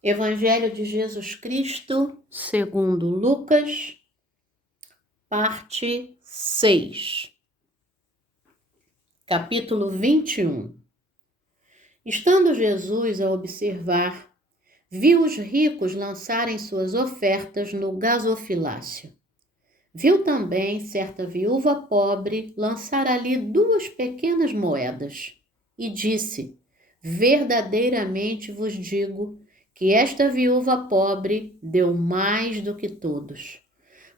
Evangelho de Jesus Cristo, segundo Lucas, parte 6, capítulo 21. Estando Jesus a observar, viu os ricos lançarem suas ofertas no gasofilácio. Viu também certa viúva pobre lançar ali 2 pequenas moedas e disse: verdadeiramente vos digo que esta viúva pobre deu mais do que todos,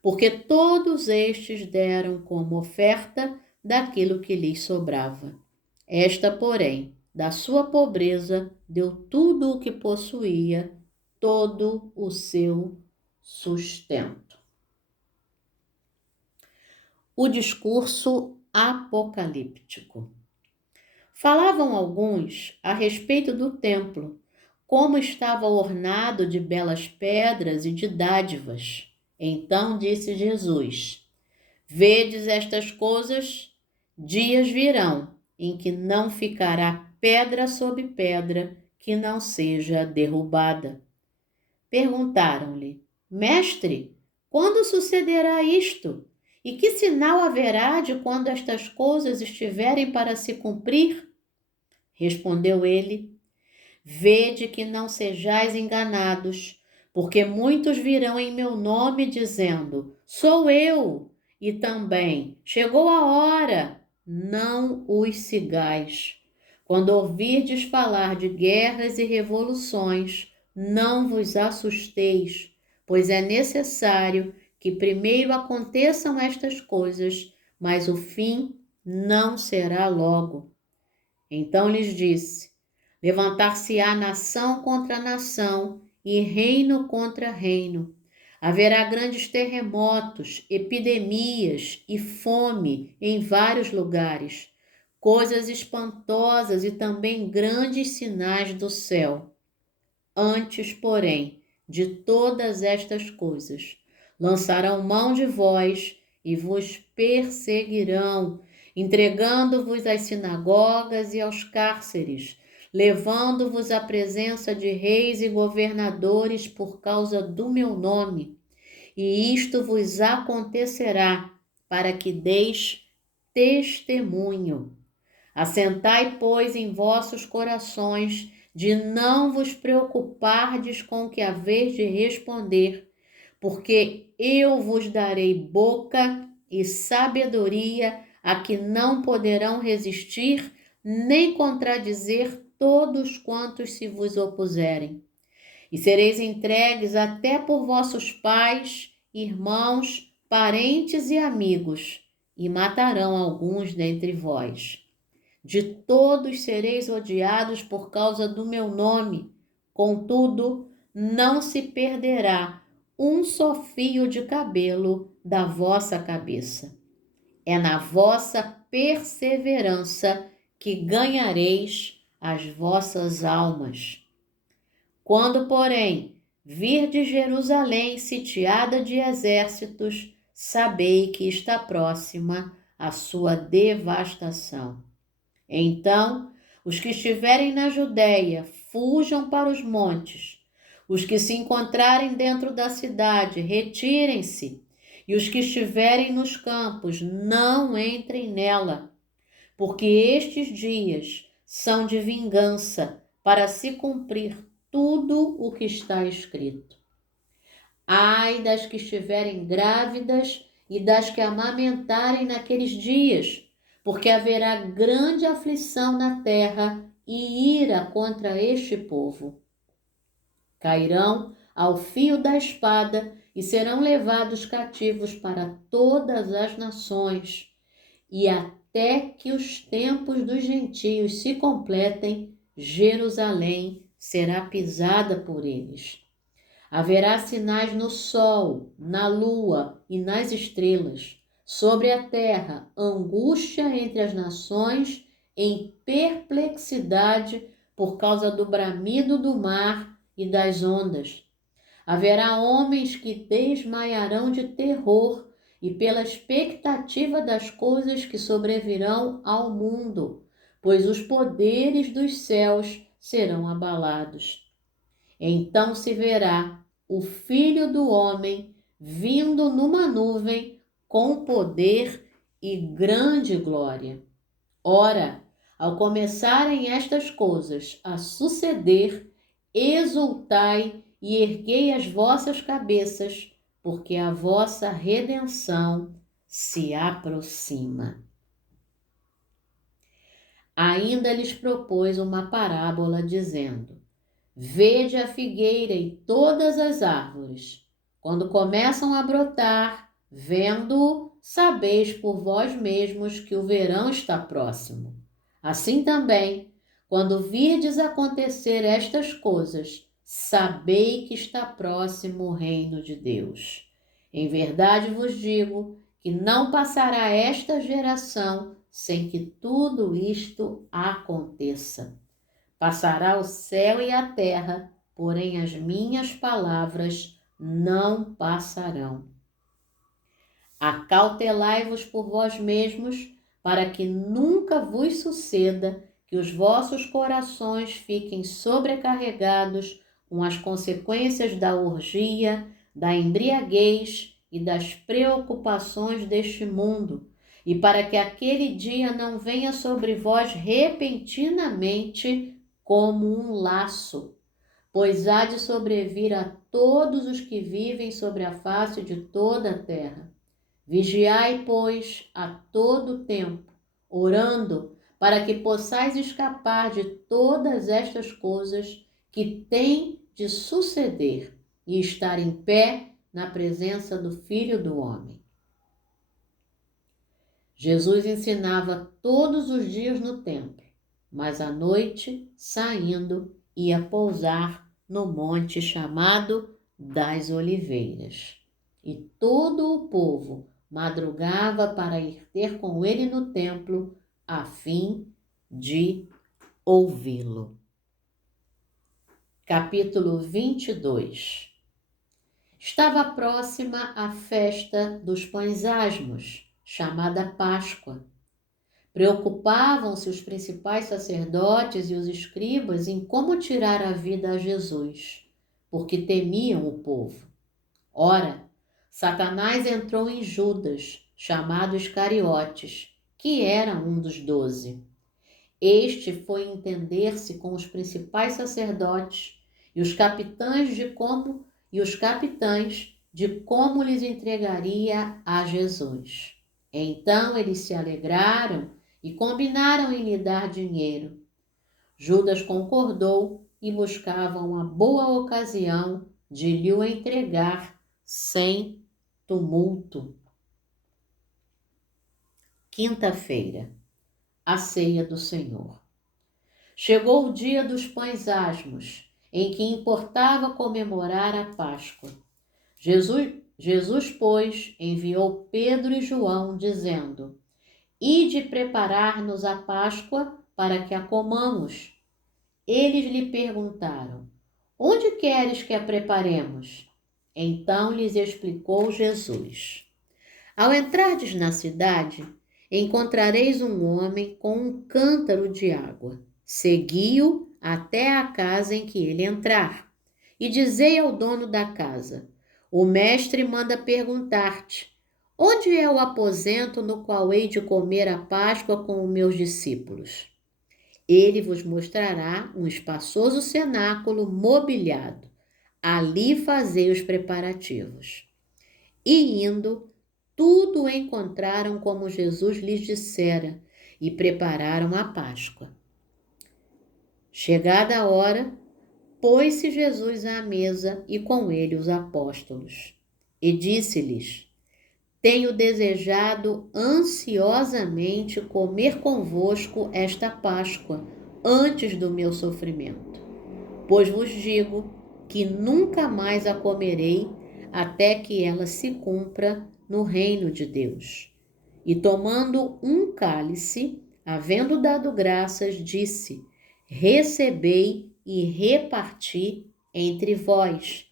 porque todos estes deram como oferta daquilo que lhes sobrava. Esta, porém, da sua pobreza, deu tudo o que possuía, todo o seu sustento. O discurso apocalíptico. Falavam alguns a respeito do templo, como estava ornado de belas pedras e de dádivas. Então disse Jesus: vedes estas coisas? Dias virão em que não ficará pedra sobre pedra que não seja derrubada. Perguntaram-lhe: Mestre, quando sucederá isto? E que sinal haverá de quando estas coisas estiverem para se cumprir? Respondeu ele: vede que não sejais enganados, porque muitos virão em meu nome dizendo: sou eu, e também chegou a hora. Não os sigais. Quando ouvirdes falar de guerras e revoluções, não vos assusteis, pois é necessário que primeiro aconteçam estas coisas, mas o fim não será logo. Então lhes disse: levantar-se-á nação contra nação e reino contra reino. Haverá grandes terremotos, epidemias e fome em vários lugares, coisas espantosas e também grandes sinais do céu. Antes, porém, de todas estas coisas, lançarão mão de vós e vos perseguirão, entregando-vos às sinagogas e aos cárceres, levando-vos à presença de reis e governadores por causa do meu nome. E isto vos acontecerá para que deis testemunho. Assentai, pois, em vossos corações de não vos preocupardes com o que haveis de responder, porque eu vos darei boca e sabedoria a que não poderão resistir nem contradizer todos quantos se vos opuserem. E sereis entregues até por vossos pais, irmãos, parentes e amigos, e matarão alguns dentre vós. De todos sereis odiados por causa do meu nome. Contudo, não se perderá um só fio de cabelo da vossa cabeça. É na vossa perseverança que ganhareis as vossas almas. Quando, porém, virdes Jerusalém sitiada de exércitos, sabei que está próxima a sua devastação. Então, os que estiverem na Judéia, fujam para os montes. Os que se encontrarem dentro da cidade, retirem-se. E os que estiverem nos campos, não entrem nela. Porque estes dias são de vingança, para se cumprir tudo o que está escrito. Ai das que estiverem grávidas e das que amamentarem naqueles dias, porque haverá grande aflição na terra e ira contra este povo. Cairão ao fio da espada e serão levados cativos para todas as nações, e até que os tempos dos gentios se completem, Jerusalém será pisada por eles. Haverá sinais no sol, na lua e nas estrelas, sobre a terra, angústia entre as nações, em perplexidade por causa do bramido do mar e das ondas. Haverá homens que desmaiarão de terror e pela expectativa das coisas que sobrevirão ao mundo, pois os poderes dos céus serão abalados. Então se verá o Filho do Homem vindo numa nuvem com poder e grande glória. Ora, ao começarem estas coisas a suceder, exultai e erguei as vossas cabeças, porque a vossa redenção se aproxima. Ainda lhes propôs uma parábola, dizendo: Vede a figueira e todas as árvores. Quando começam a brotar, vendo-o, sabeis por vós mesmos que o verão está próximo. Assim também, quando virdes acontecer estas coisas, sabei que está próximo o reino de Deus. Em verdade vos digo que não passará esta geração sem que tudo isto aconteça. Passará o céu e a terra, porém as minhas palavras não passarão. Acautelai-vos por vós mesmos, para que nunca vos suceda que os vossos corações fiquem sobrecarregados com as consequências da orgia, da embriaguez e das preocupações deste mundo, e para que aquele dia não venha sobre vós repentinamente como um laço, pois há de sobrevir a todos os que vivem sobre a face de toda a terra. Vigiai, pois, a todo tempo, orando, para que possais escapar de todas estas coisas que têm de suceder e estar em pé na presença do Filho do Homem. Jesus ensinava todos os dias no templo, mas à noite, saindo, ia pousar no monte chamado das Oliveiras. E todo o povo madrugava para ir ter com ele no templo, a fim de ouvi-lo. Capítulo 22. Estava próxima a festa dos pães asmos, chamada Páscoa. Preocupavam-se os principais sacerdotes e os escribas em como tirar a vida a Jesus, porque temiam o povo. Ora, Satanás entrou em Judas, chamado Iscariotes, que era um dos 12. Este foi entender-se com os principais sacerdotes e os capitães de como lhes entregaria a Jesus. Então eles se alegraram e combinaram em lhe dar dinheiro. Judas concordou e buscava uma boa ocasião de lhe o entregar sem tumulto. Quinta-feira, a ceia do Senhor. Chegou o dia dos pães asmos, em que importava comemorar a Páscoa. Jesus, pois, enviou Pedro e João, dizendo: Ide preparar-nos a Páscoa para que a comamos. Eles lhe perguntaram: Onde queres que a preparemos? Então lhes explicou Jesus: Ao entrardes na cidade, encontrareis um homem com um cântaro de água. Segui-o até a casa em que ele entrar. E dizei ao dono da casa: O mestre manda perguntar-te: Onde é o aposento no qual hei de comer a Páscoa com os meus discípulos? Ele vos mostrará um espaçoso cenáculo mobiliado. Ali fazei os preparativos. E indo, tudo encontraram como Jesus lhes dissera e prepararam a Páscoa. Chegada a hora, pôs-se Jesus à mesa e com ele os apóstolos. E disse-lhes: Tenho desejado ansiosamente comer convosco esta Páscoa antes do meu sofrimento. Pois vos digo que nunca mais a comerei até que ela se cumpra no reino de Deus. E tomando um cálice, havendo dado graças, disse: Recebei e reparti entre vós.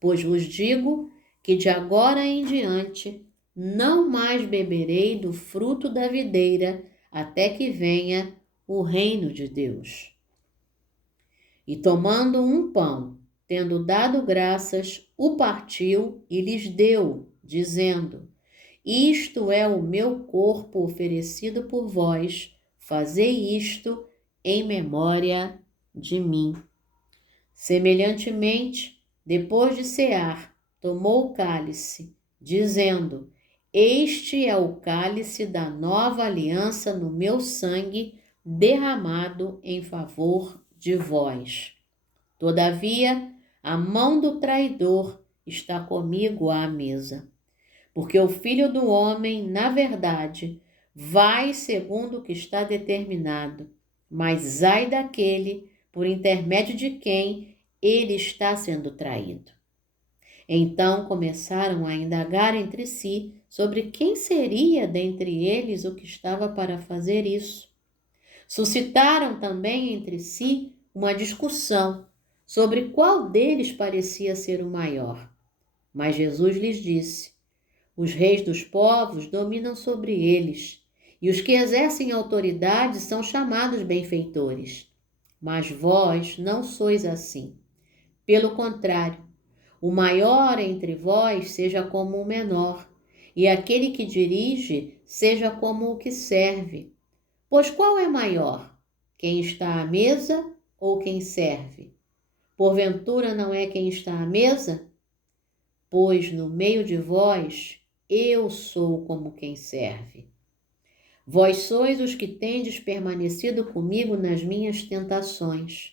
Pois vos digo que de agora em diante não mais beberei do fruto da videira até que venha o reino de Deus. E tomando um pão, tendo dado graças, o partiu e lhes deu, dizendo: Isto é o meu corpo oferecido por vós, fazei isto em memória de mim. Semelhantemente, depois de cear, tomou o cálice, dizendo: Este é o cálice da nova aliança no meu sangue, derramado em favor de vós. Todavia, a mão do traidor está comigo à mesa. Porque o Filho do Homem, na verdade, vai segundo o que está determinado, mas ai daquele por intermédio de quem ele está sendo traído. Então começaram a indagar entre si sobre quem seria dentre eles o que estava para fazer isso. Suscitaram também entre si uma discussão sobre qual deles parecia ser o maior. Mas Jesus lhes disse: Os reis dos povos dominam sobre eles, e os que exercem autoridade são chamados benfeitores. Mas vós não sois assim. Pelo contrário, o maior entre vós seja como o menor, e aquele que dirige seja como o que serve. Pois qual é maior, quem está à mesa ou quem serve? Porventura não é quem está à mesa? Pois no meio de vós eu sou como quem serve. Vós sois os que tendes permanecido comigo nas minhas tentações.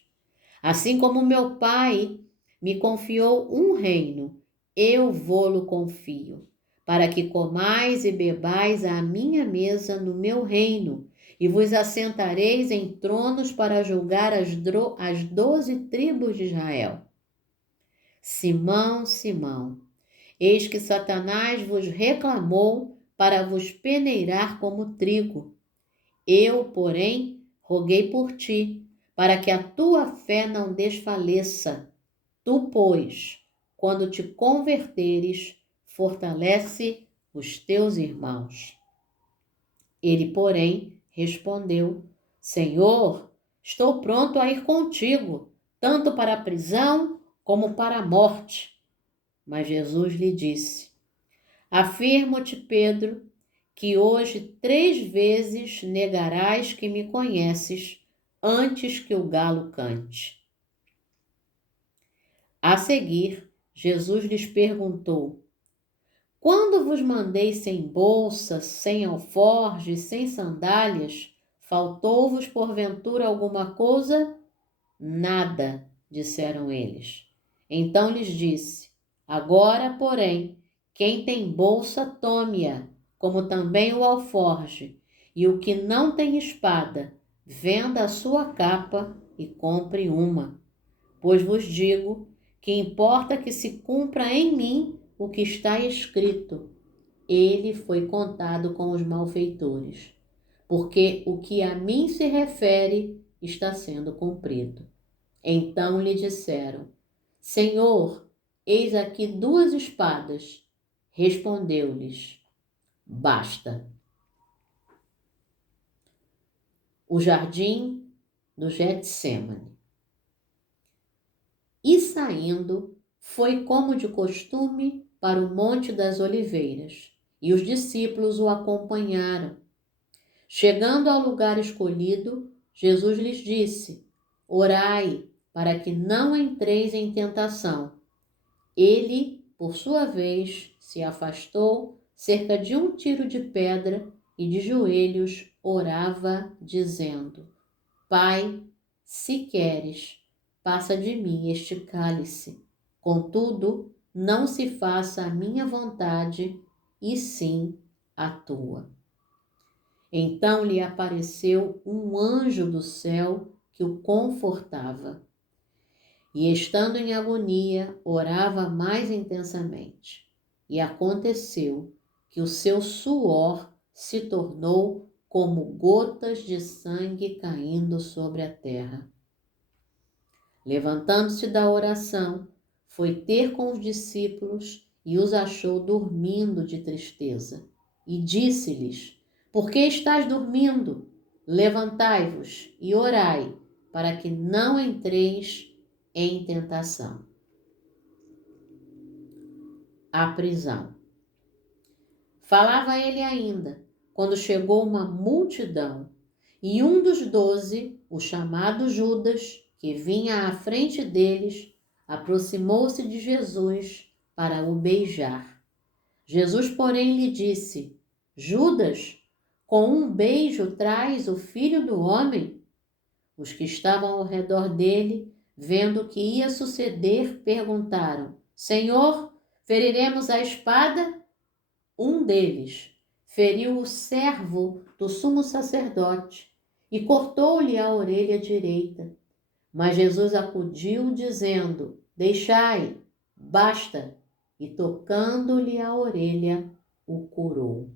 Assim como meu Pai me confiou um reino, eu vô-lo confio, para que comais e bebais à minha mesa no meu reino, e vos assentareis em tronos para julgar as 12 tribos de Israel. Simão, Simão, eis que Satanás vos reclamou para vos peneirar como trigo. Eu, porém, roguei por ti, para que a tua fé não desfaleça. Tu, pois, quando te converteres, fortalece os teus irmãos. Ele, porém, respondeu: Senhor, estou pronto a ir contigo, tanto para a prisão como para a morte. Mas Jesus lhe disse: Afirmo-te, Pedro, que hoje 3 vezes negarás que me conheces antes que o galo cante. A seguir, Jesus lhes perguntou: Quando vos mandei sem bolsa, sem alforje, sem sandálias, faltou-vos porventura alguma coisa? Nada, disseram eles. Então lhes disse: Agora, porém, quem tem bolsa, tome-a, como também o alforje, e o que não tem espada, venda a sua capa e compre uma. Pois vos digo que importa que se cumpra em mim o que está escrito. Ele foi contado com os malfeitores, porque o que a mim se refere está sendo cumprido. Então lhe disseram: Senhor, eis aqui 2 espadas. Respondeu-lhes: Basta. O jardim do Getsêmani. E saindo, foi como de costume para o Monte das Oliveiras, e os discípulos o acompanharam. Chegando ao lugar escolhido, Jesus lhes disse: Orai, para que não entreis em tentação. Ele, por sua vez, se afastou cerca de 1 tiro de pedra e de joelhos orava, dizendo: Pai, se queres, passa de mim este cálice. Contudo, não se faça a minha vontade, e sim a tua. Então lhe apareceu um anjo do céu que o confortava. E estando em agonia, orava mais intensamente. E aconteceu que o seu suor se tornou como gotas de sangue caindo sobre a terra. Levantando-se da oração, foi ter com os discípulos e os achou dormindo de tristeza. E disse-lhes: Por que estáis dormindo? Levantai-vos e orai, para que não entreis em tentação. à prisão. Falava ele ainda, quando chegou uma multidão, e um dos 12, o chamado Judas, que vinha à frente deles, aproximou-se de Jesus para o beijar. Jesus, porém, lhe disse: Judas, com um beijo traz o Filho do Homem? Os que estavam ao redor dele, vendo o que ia suceder, perguntaram: Senhor, feriremos a espada? Um deles feriu o servo do sumo sacerdote e cortou-lhe a orelha direita. Mas Jesus acudiu, dizendo: Deixai, basta. E tocando-lhe a orelha, o curou.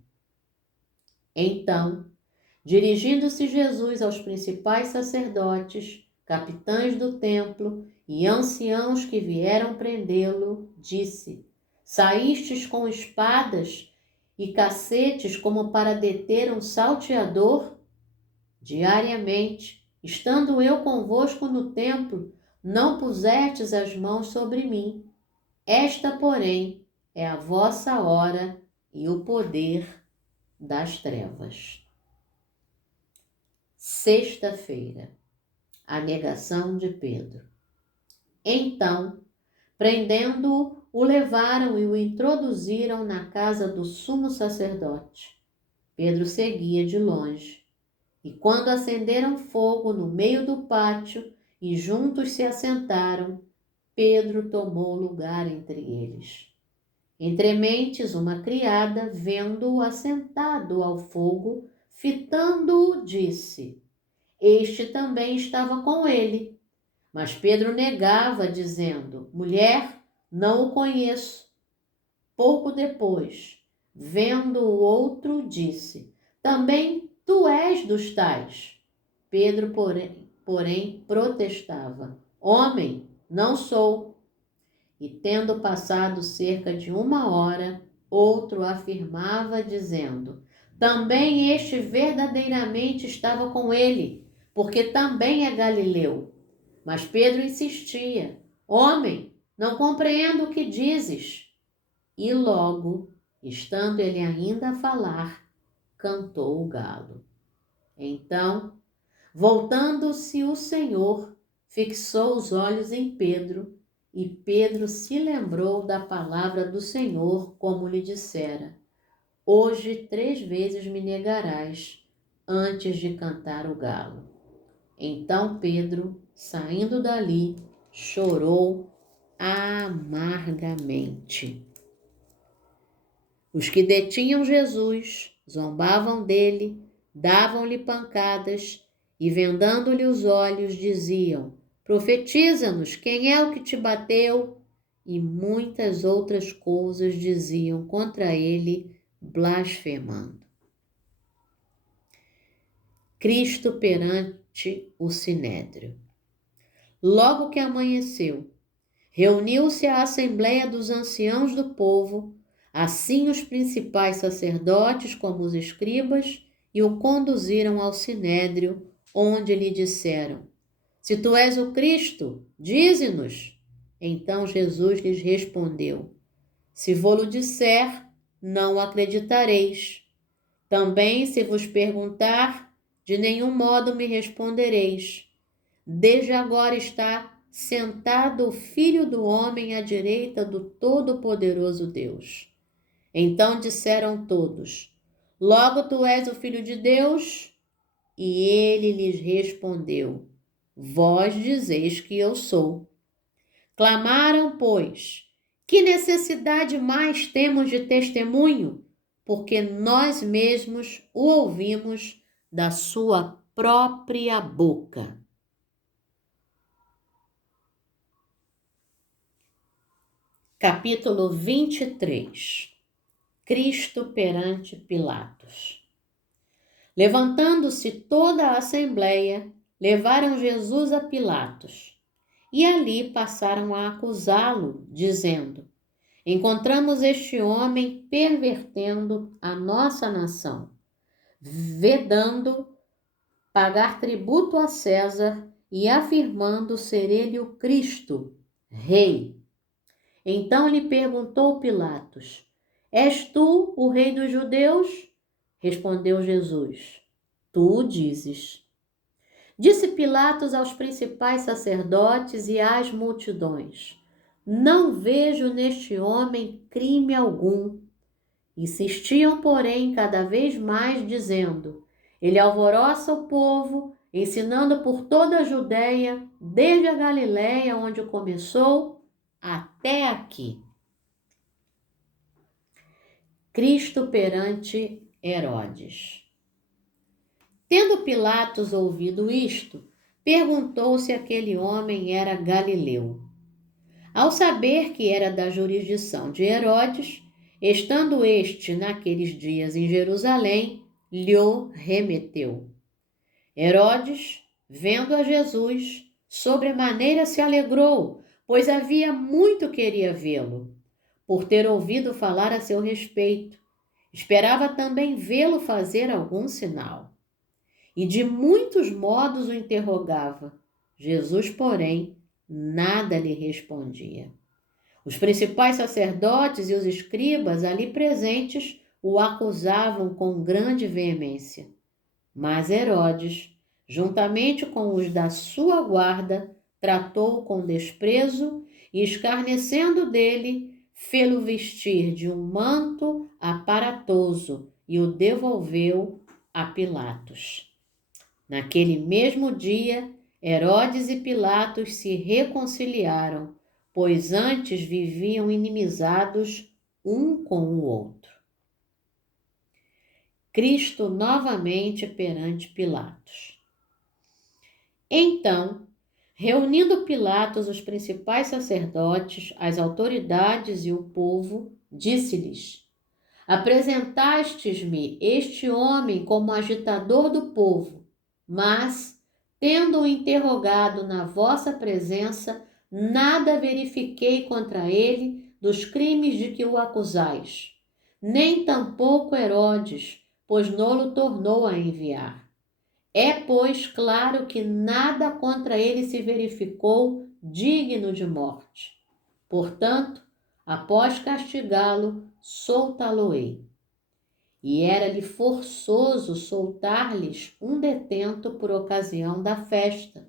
Então, dirigindo-se Jesus aos principais sacerdotes, capitães do templo e anciãos que vieram prendê-lo, disse: Saístes com espadas e cacetes como para deter um salteador? Diariamente, estando eu convosco no templo, não pusestes as mãos sobre mim. Esta, porém, é a vossa hora e o poder das trevas. Sexta-feira, a negação de Pedro. Então, prendendo-o, o levaram e o introduziram na casa do sumo sacerdote. Pedro seguia de longe. E quando acenderam fogo no meio do pátio e juntos se assentaram, Pedro tomou lugar entre eles. Entre mentes, uma criada, vendo-o assentado ao fogo, fitando-o, disse: Este também estava com ele. Mas Pedro negava, dizendo: Mulher, não o conheço. Pouco depois, vendo o outro, disse: Também tu és dos tais. Pedro, porém protestava: Homem, não sou. E tendo passado cerca de 1 hora, outro afirmava, dizendo: Também este verdadeiramente estava com ele, porque também é galileu. Mas Pedro insistia: Homem, não compreendo o que dizes. E logo, estando ele ainda a falar, cantou o galo. Então, voltando-se o Senhor, fixou os olhos em Pedro, e Pedro se lembrou da palavra do Senhor, como lhe dissera: Hoje 3 vezes me negarás, antes de cantar o galo. Então Pedro, saindo dali, chorou amargamente. Os que detinham Jesus zombavam dele, davam-lhe pancadas e, vendando-lhe os olhos, diziam: Profetiza-nos, quem é o que te bateu? E muitas outras coisas diziam contra ele, blasfemando. Cristo perante o sinédrio. Logo que amanheceu, reuniu-se a assembleia dos anciãos do povo, assim os principais sacerdotes como os escribas, e o conduziram ao sinédrio, onde lhe disseram: Se tu és o Cristo, dize-nos. Então Jesus lhes respondeu: Se vô-lo disser, não acreditareis. Também, se vos perguntar, de nenhum modo me respondereis. Desde agora está sentado o Filho do Homem à direita do Todo-Poderoso Deus. Então disseram todos: Logo tu és o Filho de Deus? E ele lhes respondeu: Vós dizeis que eu sou. Clamaram, pois: Que necessidade mais temos de testemunho? Porque nós mesmos o ouvimos da sua própria boca. Capítulo 23. Cristo perante Pilatos. Levantando-se toda a assembleia, levaram Jesus a Pilatos, e ali passaram a acusá-lo, dizendo: Encontramos este homem pervertendo a nossa nação, vedando pagar tributo a César e afirmando ser ele o Cristo, rei. Então lhe perguntou Pilatos: És tu o rei dos judeus? Respondeu Jesus: Tu o dizes. Disse Pilatos aos principais sacerdotes e às multidões: Não vejo neste homem crime algum. Insistiam, porém, cada vez mais, dizendo: Ele alvoroça o povo, ensinando por toda a Judéia, desde a Galiléia, onde começou, até aqui. Cristo perante Herodes. Tendo Pilatos ouvido isto, perguntou se aquele homem era galileu. Ao saber que era da jurisdição de Herodes, estando este naqueles dias em Jerusalém, lhe remeteu. Herodes, vendo a Jesus, sobremaneira se alegrou, pois havia muito queria vê-lo, por ter ouvido falar a seu respeito. Esperava também vê-lo fazer algum sinal. E de muitos modos o interrogava. Jesus, porém, nada lhe respondia. Os principais sacerdotes e os escribas ali presentes o acusavam com grande veemência. Mas Herodes, juntamente com os da sua guarda, tratou-o com desprezo e, escarnecendo dele, fê-lo vestir de um manto aparatoso e o devolveu a Pilatos. Naquele mesmo dia, Herodes e Pilatos se reconciliaram, pois antes viviam inimizados um com o outro. Cristo novamente perante Pilatos. Então, reunindo Pilatos os principais sacerdotes, as autoridades e o povo, disse-lhes: Apresentastes-me este homem como agitador do povo, mas, tendo-o interrogado na vossa presença, nada verifiquei contra ele dos crimes de que o acusais, nem tampouco Herodes, pois não-lo tornou a enviar. É, pois, claro que nada contra ele se verificou digno de morte. Portanto, após castigá-lo, soltá-lo-ei. E era-lhe forçoso soltar-lhes um detento por ocasião da festa.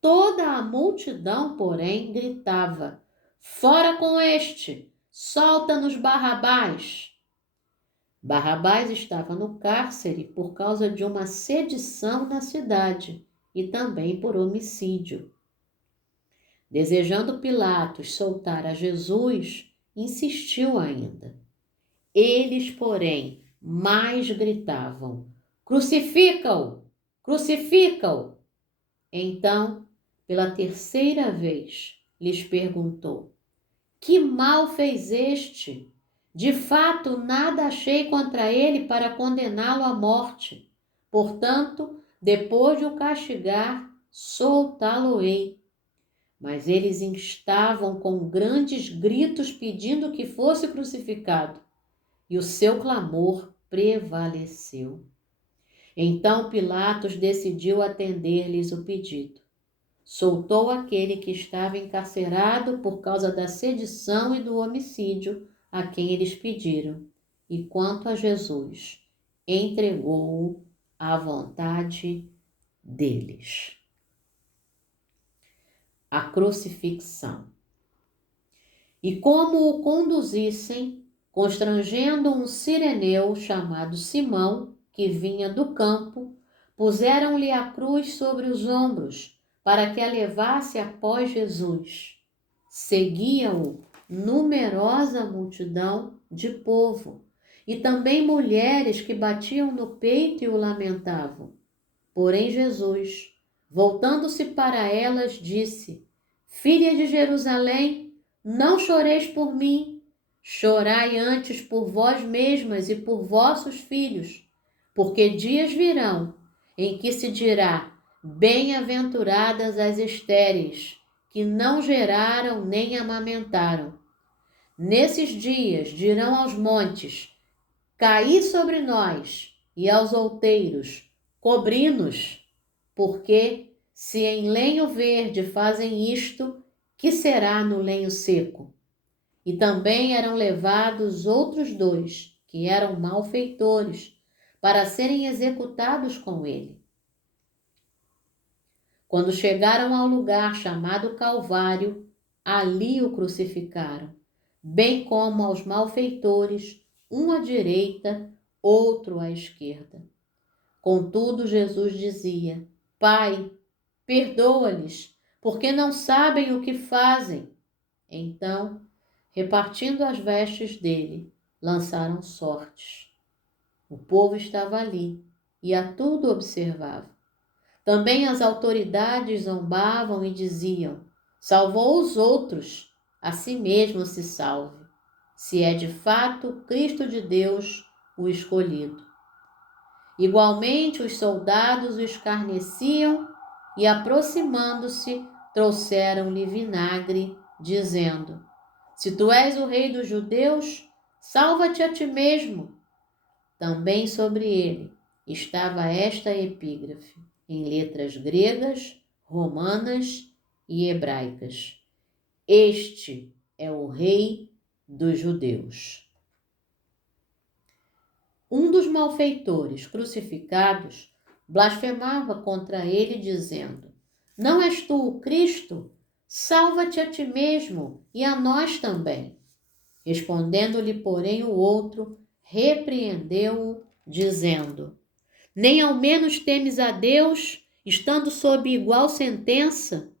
Toda a multidão, porém, gritava: Fora com este! Solta-nos Barrabás! Barrabás estava no cárcere por causa de uma sedição na cidade e também por homicídio. Desejando Pilatos soltar a Jesus, insistiu ainda. Eles, porém, mais gritavam: Crucifica-o! Crucifica-o! Então, pela terceira vez, lhes perguntou: Que mal fez este? De fato, nada achei contra ele para condená-lo à morte. Portanto, depois de o castigar, soltá-lo-ei. Mas eles instavam com grandes gritos pedindo que fosse crucificado, e o seu clamor prevaleceu. Então Pilatos decidiu atender-lhes o pedido. Soltou aquele que estava encarcerado por causa da sedição e do homicídio a quem eles pediram, e quanto a Jesus, entregou-o à vontade deles. A crucifixão. E como o conduzissem, constrangendo um cireneu chamado Simão, que vinha do campo, puseram-lhe a cruz sobre os ombros, para que a levasse após Jesus. Seguia-o numerosa multidão de povo, e também mulheres que batiam no peito e o lamentavam. Porém Jesus, voltando-se para elas, disse: Filha de Jerusalém, não choreis por mim, chorai antes por vós mesmas e por vossos filhos, porque dias virão em que se dirá: Bem-aventuradas as estéreis, que não geraram nem amamentaram. Nesses dias dirão aos montes: Caí sobre nós, e aos outeiros: Cobri-nos, porque, se em lenho verde fazem isto, que será no lenho seco? E também eram levados outros 2, que eram malfeitores, para serem executados com ele. Quando chegaram ao lugar chamado Calvário, ali o crucificaram, bem como aos malfeitores, um à direita, outro à esquerda. Contudo, Jesus dizia: Pai, perdoa-lhes, porque não sabem o que fazem. Então, repartindo as vestes dele, lançaram sortes. O povo estava ali e a tudo observava. Também as autoridades zombavam e diziam: salvou os outros, a si mesmo se salve, se é de fato Cristo de Deus, o escolhido. Igualmente os soldados o escarneciam e, aproximando-se, trouxeram-lhe vinagre, dizendo: se tu és o rei dos judeus, salva-te a ti mesmo. Também sobre ele estava esta epígrafe, em letras gregas, romanas e hebraicas: Este é o rei dos judeus. Um dos malfeitores crucificados blasfemava contra ele, dizendo: não és tu o Cristo? Salva-te a ti mesmo e a nós também. Respondendo-lhe, porém, o outro, repreendeu-o, dizendo: nem ao menos temes a Deus, estando sob igual sentença?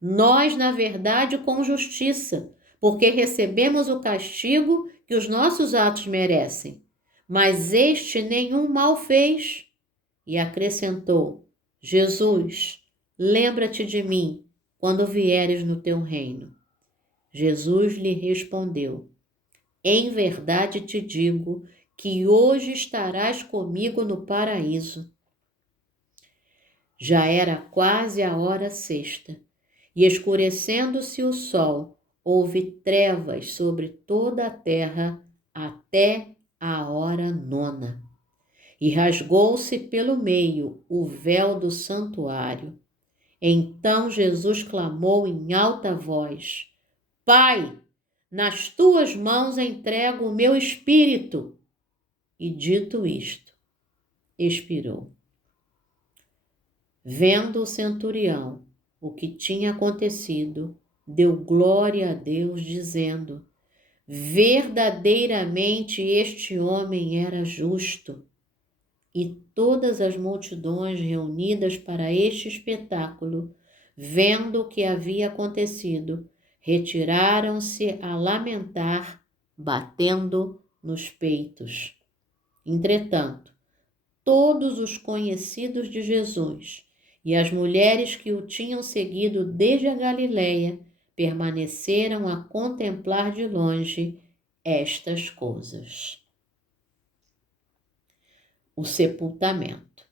Nós, na verdade, com justiça, porque recebemos o castigo que os nossos atos merecem. Mas este nenhum mal fez. E acrescentou: Jesus, lembra-te de mim quando vieres no teu reino. Jesus lhe respondeu: em verdade te digo que hoje estarás comigo no paraíso. Já era quase a hora sexta, e escurecendo-se o sol, houve trevas sobre toda a terra até a hora nona. E rasgou-se pelo meio o véu do santuário. Então Jesus clamou em alta voz: Pai, nas tuas mãos entrego o meu espírito. E dito isto, expirou. Vendo o centurião o que tinha acontecido, deu glória a Deus, dizendo: verdadeiramente este homem era justo. E todas as multidões reunidas para este espetáculo, vendo o que havia acontecido, retiraram-se a lamentar, batendo nos peitos. Entretanto, todos os conhecidos de Jesus e as mulheres que o tinham seguido desde a Galileia permaneceram a contemplar de longe estas coisas. O sepultamento.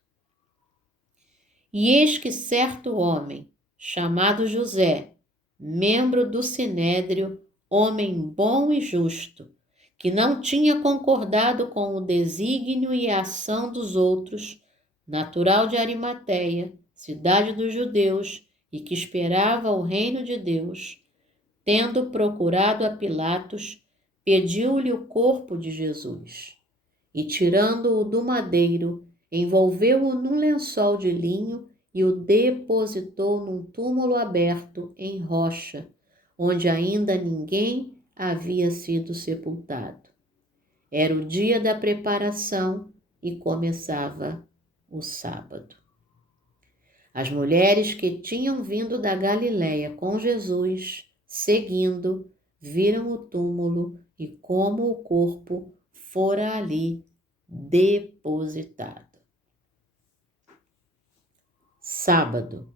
E eis que certo homem, chamado José, membro do Sinédrio, homem bom e justo, que não tinha concordado com o desígnio e a ação dos outros, natural de Arimateia, cidade dos judeus, e que esperava o reino de Deus, tendo procurado a Pilatos, pediu-lhe o corpo de Jesus. E tirando-o do madeiro, envolveu-o num lençol de linho e o depositou num túmulo aberto em rocha, onde ainda ninguém havia sido sepultado. Era o dia da preparação e começava o sábado. As mulheres que tinham vindo da Galileia com Jesus, seguindo, viram o túmulo e como o corpo fora ali depositado. Sábado.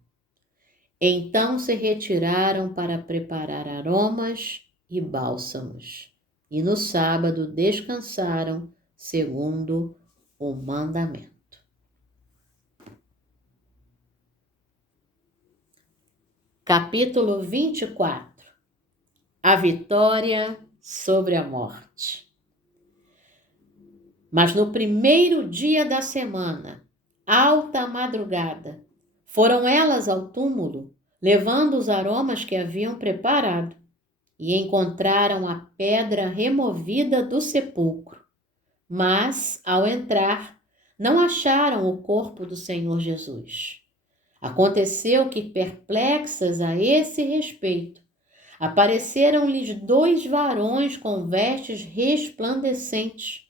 Então se retiraram para preparar aromas e bálsamos, e no sábado descansaram segundo o mandamento. Capítulo 24. A vitória sobre a morte. Mas no primeiro dia da semana, alta madrugada, foram elas ao túmulo, levando os aromas que haviam preparado, e encontraram a pedra removida do sepulcro. Mas, ao entrar, não acharam o corpo do Senhor Jesus. Aconteceu que, perplexas a esse respeito, apareceram-lhes 2 varões com vestes resplandecentes.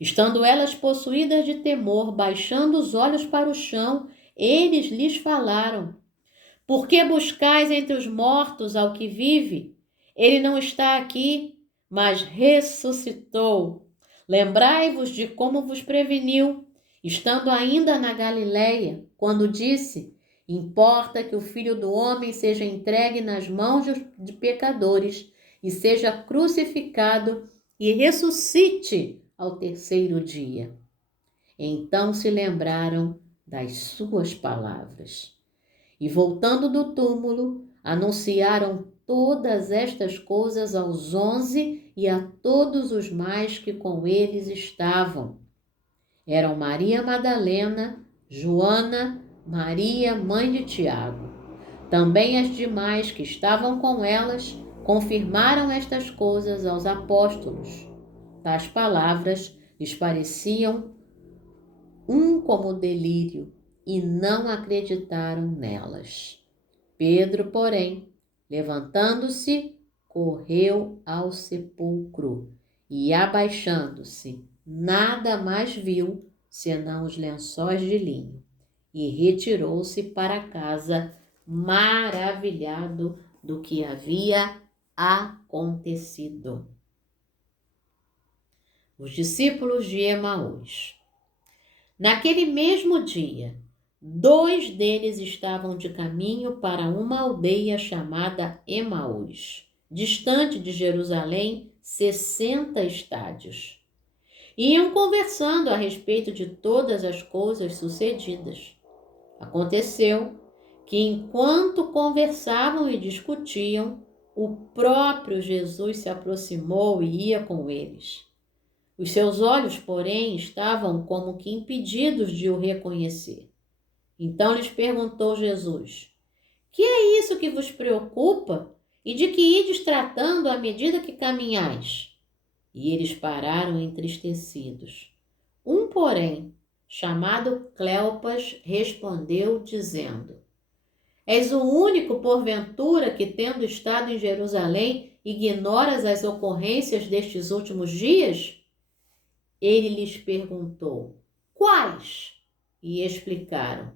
Estando elas possuídas de temor, baixando os olhos para o chão, eles lhes falaram: Por que buscais entre os mortos ao que vive? Ele não está aqui, mas ressuscitou. Lembrai-vos de como vos preveniu, estando ainda na Galileia, quando disse: Importa que o Filho do Homem seja entregue nas mãos de pecadores e seja crucificado e ressuscite ao 3º dia. Então se lembraram das suas palavras. E voltando do túmulo, anunciaram todas estas coisas aos 11 e a todos os mais que com eles estavam. Eram Maria Madalena, Joana, Maria, mãe de Tiago. Também as demais que estavam com elas confirmaram estas coisas aos apóstolos. Tais palavras lhes pareciam como delírio, e não acreditaram nelas. Pedro, porém, levantando-se, correu ao sepulcro e, abaixando-se, nada mais viu senão os lençóis de linho, e retirou-se para casa, maravilhado do que havia acontecido. Os discípulos de Emaús. Naquele mesmo dia, 2 deles estavam de caminho para uma aldeia chamada Emaús, distante de Jerusalém 60 estádios. Iam conversando a respeito de todas as coisas sucedidas. Aconteceu que, enquanto conversavam e discutiam, o próprio Jesus se aproximou e ia com eles. Os seus olhos, porém, estavam como que impedidos de o reconhecer. Então lhes perguntou Jesus: Que é isso que vos preocupa e de que ides tratando à medida que caminhais? E eles pararam entristecidos. Um, porém, chamado Cleopas, respondeu, dizendo: És o único, porventura, que, tendo estado em Jerusalém, ignoras as ocorrências destes últimos dias? Ele lhes perguntou: Quais? E explicaram: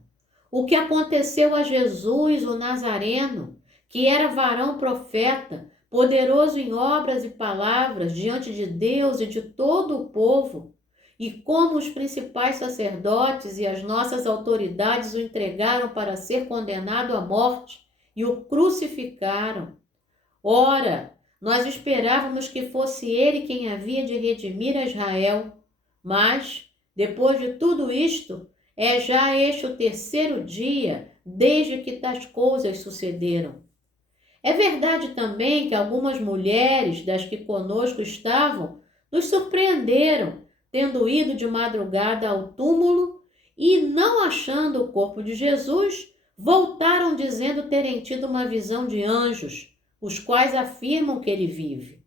O que aconteceu a Jesus, o Nazareno, que era varão profeta, poderoso em obras e palavras diante de Deus e de todo o povo, e como os principais sacerdotes e as nossas autoridades o entregaram para ser condenado à morte e o crucificaram. Ora, nós esperávamos que fosse ele quem havia de redimir a Israel, mas, depois de tudo isto, é já este o 3º dia desde que tais coisas sucederam. É verdade também que algumas mulheres das que conosco estavam nos surpreenderam, tendo ido de madrugada ao túmulo e, não achando o corpo de Jesus, voltaram dizendo terem tido uma visão de anjos, os quais afirmam que ele vive.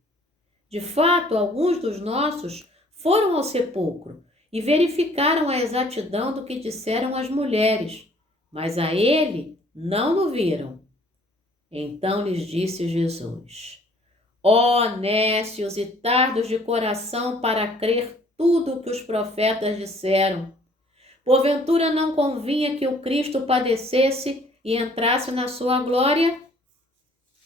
De fato, alguns dos nossos foram ao sepulcro e verificaram a exatidão do que disseram as mulheres, mas a ele não o viram. Então lhes disse Jesus: Ó nécios e tardos de coração para crer tudo o que os profetas disseram. Porventura não convinha que o Cristo padecesse e entrasse na sua glória?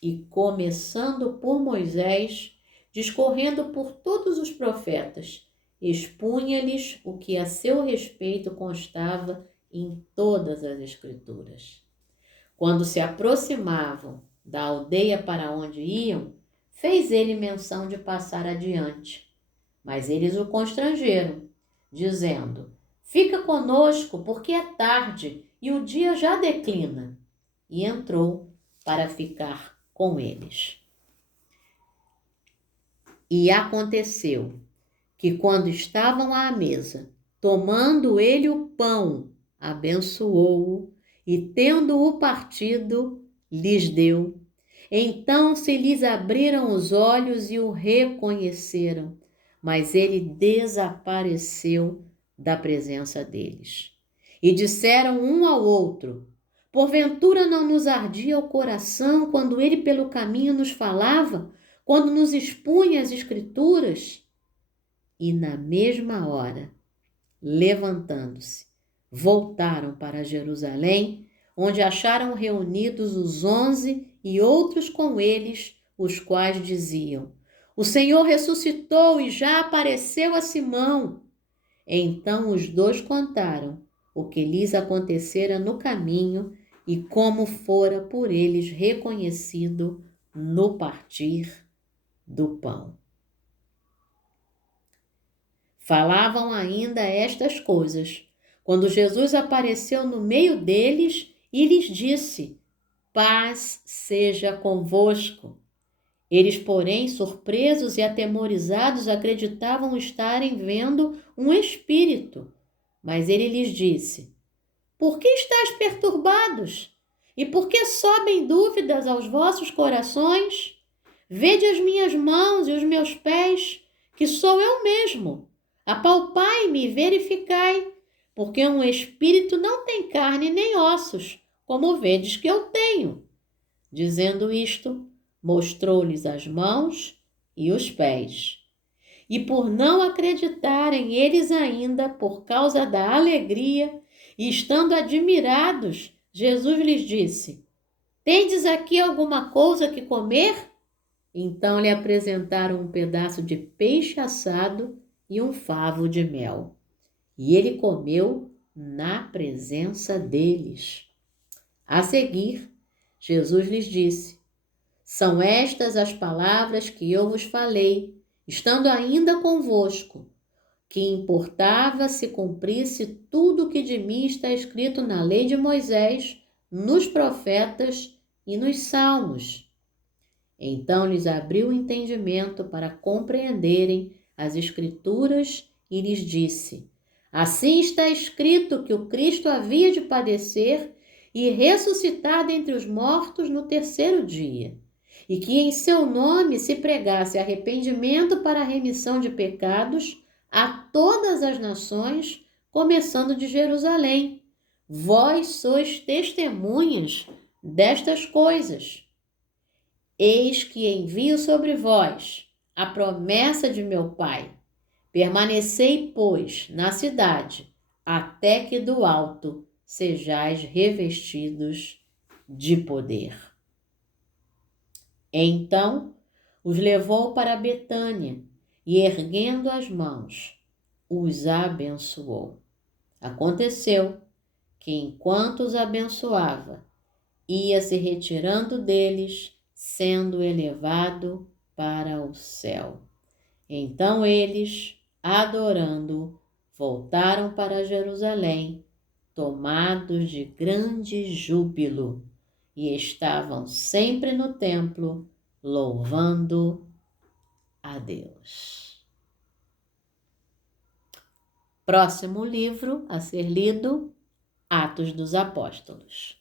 E, começando por Moisés, discorrendo por todos os profetas, expunha-lhes o que a seu respeito constava em todas as Escrituras. Quando se aproximavam da aldeia para onde iam, fez ele menção de passar adiante. Mas eles o constrangeram, dizendo: Fica conosco, porque é tarde e o dia já declina. E entrou para ficar com eles. E aconteceu que, quando estavam à mesa, tomando ele o pão, abençoou-o e, tendo-o partido, lhes deu. Então se lhes abriram os olhos e o reconheceram, mas ele desapareceu da presença deles. E disseram um ao outro: porventura não nos ardia o coração quando ele pelo caminho nos falava, quando nos expunha as Escrituras? E na mesma hora, levantando-se, voltaram para Jerusalém, onde acharam reunidos os 11 e outros com eles, os quais diziam: o Senhor ressuscitou e já apareceu a Simão. Então os dois contaram o que lhes acontecera no caminho e como fora por eles reconhecido no partir do pão. Falavam ainda estas coisas, quando Jesus apareceu no meio deles e lhes disse: paz seja convosco. Eles, porém, surpresos e atemorizados, acreditavam estarem vendo um espírito. Mas ele lhes disse: por que estáis perturbados? E por que sobem dúvidas aos vossos corações? Vede as minhas mãos e os meus pés, que sou eu mesmo. Apalpai-me e verificai, porque um espírito não tem carne nem ossos, como vedes que eu tenho. Dizendo isto, mostrou-lhes as mãos e os pés. E por não acreditarem eles ainda, por causa da alegria, e estando admirados, Jesus lhes disse: tendes aqui alguma coisa que comer? Então lhe apresentaram um pedaço de peixe assado e um favo de mel. E ele comeu na presença deles. A seguir, Jesus lhes disse: são estas as palavras que eu vos falei, estando ainda convosco, que importava se cumprisse tudo o que de mim está escrito na lei de Moisés, nos profetas e nos salmos. Então lhes abriu o entendimento para compreenderem as Escrituras e lhes disse: assim está escrito que o Cristo havia de padecer e ressuscitar dentre os mortos no terceiro dia, e que em seu nome se pregasse arrependimento para a remissão de pecados a todas as nações, começando de Jerusalém. Vós sois testemunhas destas coisas. Eis que envio sobre vós a promessa de meu Pai. Permanecei, pois, na cidade, até que do alto sejais revestidos de poder. Então os levou para Betânia e, erguendo as mãos, os abençoou. Aconteceu que, enquanto os abençoava, ia se retirando deles, sendo elevado para o céu. Então eles, adorando, voltaram para Jerusalém, tomados de grande júbilo, e estavam sempre no templo, louvando a Deus. Próximo livro a ser lido: Atos dos Apóstolos.